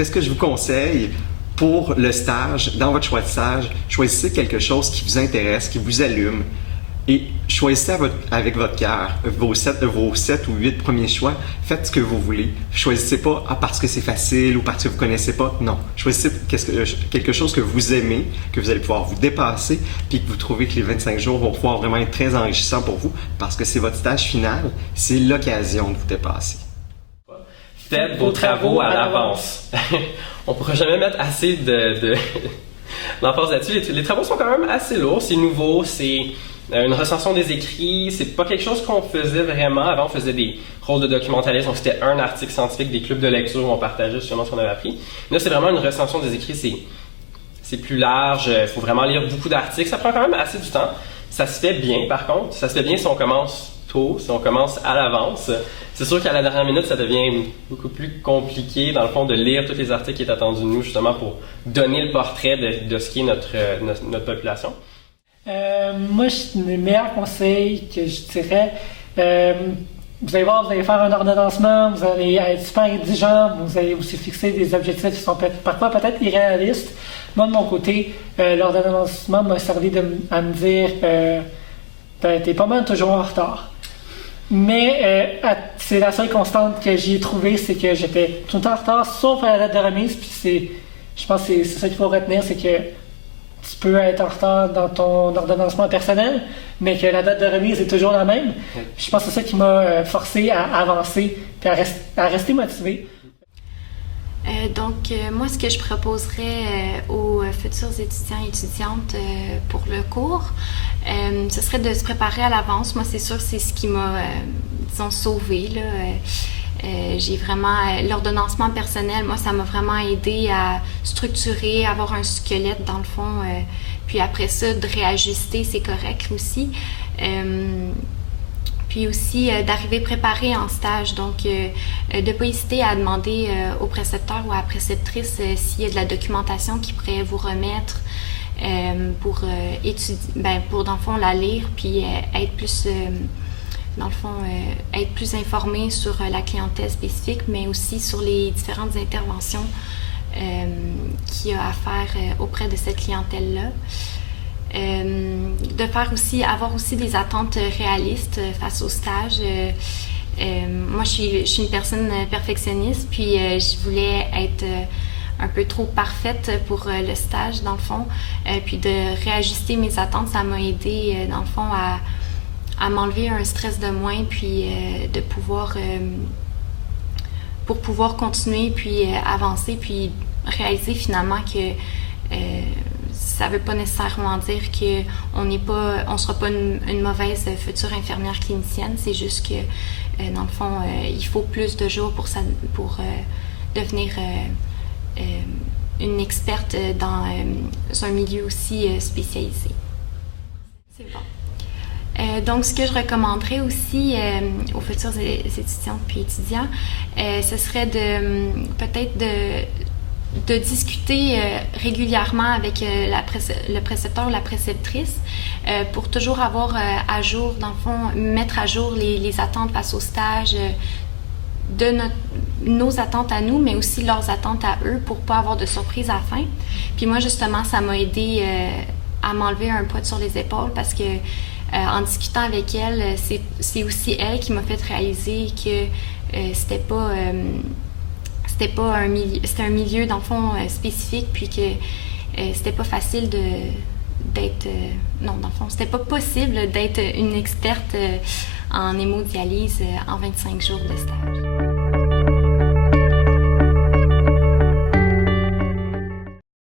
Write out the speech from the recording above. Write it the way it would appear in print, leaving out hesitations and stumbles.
fait, ce que je vous conseille pour le stage, dans votre choix de stage, choisissez quelque chose qui vous intéresse, qui vous allume et choisissez avec votre cœur vos 7 ou 8 premiers choix. Faites ce que vous voulez. Choisissez pas parce que c'est facile ou parce que vous ne connaissez pas. Non. Choisissez quelque chose que vous aimez, que vous allez pouvoir vous dépasser puis que vous trouvez que les 25 jours vont pouvoir vraiment être très enrichissants pour vous parce que c'est votre stage final. C'est l'occasion de vous dépasser. Faites vos travaux à l'avance. On ne pourra jamais mettre assez d'emphase là-dessus. Les travaux sont quand même assez lourds. C'est nouveau, c'est une recension des écrits. C'est pas quelque chose qu'on faisait vraiment. Avant, on faisait des rôles de documentaliste. Donc, c'était un article scientifique, des clubs de lecture où on partageait justement ce qu'on avait appris. Là, c'est vraiment une recension des écrits. C'est plus large. Il faut vraiment lire beaucoup d'articles. Ça prend quand même assez du temps. Ça se fait bien, par contre. Ça se fait bien si on commence tôt, si on commence à l'avance. C'est sûr qu'à la dernière minute, ça devient beaucoup plus compliqué, dans le fond, de lire tous les articles qui est attendu de nous, justement, pour donner le portrait de ce qui est notre population. Moi, le meilleur conseil que je dirais, vous allez voir, vous allez faire un ordonnancement, vous allez être super exigeant, vous allez aussi fixer des objectifs qui sont parfois peut-être irréalistes. Moi, de mon côté, l'ordonnancement m'a servi à me dire t'es pas mal toujours en retard. Mais c'est la seule constante que j'ai trouvée, c'est que j'étais tout le temps en retard, sauf à la date de remise. Puis je pense que c'est ça qu'il faut retenir, c'est que tu peux être en retard dans ton ordonnancement personnel, mais que la date de remise est toujours la même. Je pense que c'est ça qui m'a forcé à avancer et à rester motivé. Moi, ce que je proposerais aux futurs étudiants et étudiantes pour le cours, ce serait de se préparer à l'avance. Moi, c'est sûr, c'est ce qui m'a, disons, sauvée, là. J'ai vraiment... l'ordonnancement personnel, moi, ça m'a vraiment aidé à structurer, avoir un squelette, dans le fond. Puis après ça, de réajuster, c'est correct aussi. Puis aussi d'arriver préparé en stage, donc de ne pas hésiter à demander au précepteur ou à la préceptrice s'il y a de la documentation qu'ils pourraient vous remettre pour étudier, pour dans le fond la lire, puis être plus, dans le fond, être plus informé sur la clientèle spécifique, mais aussi sur les différentes interventions qu'il y a à faire auprès de cette clientèle-là. De faire aussi, avoir aussi des attentes réalistes face au stage. Moi, je suis une personne perfectionniste, puis je voulais être un peu trop parfaite pour le stage, dans le fond. Puis de réajuster mes attentes, ça m'a aidé, dans le fond, à m'enlever un stress de moins, puis de pouvoir, pour pouvoir continuer, puis avancer, puis réaliser finalement que ça ne veut pas nécessairement dire qu'on ne sera pas une mauvaise future infirmière clinicienne. C'est juste que, dans le fond, il faut plus de jours pour devenir une experte dans un milieu aussi spécialisé. C'est bon. Donc, ce que je recommanderais aussi aux futurs étudiantes puis étudiants, ce serait peut-être de discuter régulièrement avec le précepteur ou la préceptrice pour toujours avoir à jour, dans le fond, mettre à jour les attentes face au stage, nos attentes à nous, mais aussi leurs attentes à eux pour ne pas avoir de surprise à la fin. Puis moi, justement, ça m'a aidé à m'enlever un poids sur les épaules parce que en discutant avec elle, c'est aussi elle qui m'a fait réaliser que c'était un milieu, dans le fond, spécifique, puis que c'était pas facile d'être... non, dans le fond, c'était pas possible d'être une experte en hémodialyse en 25 jours de stage.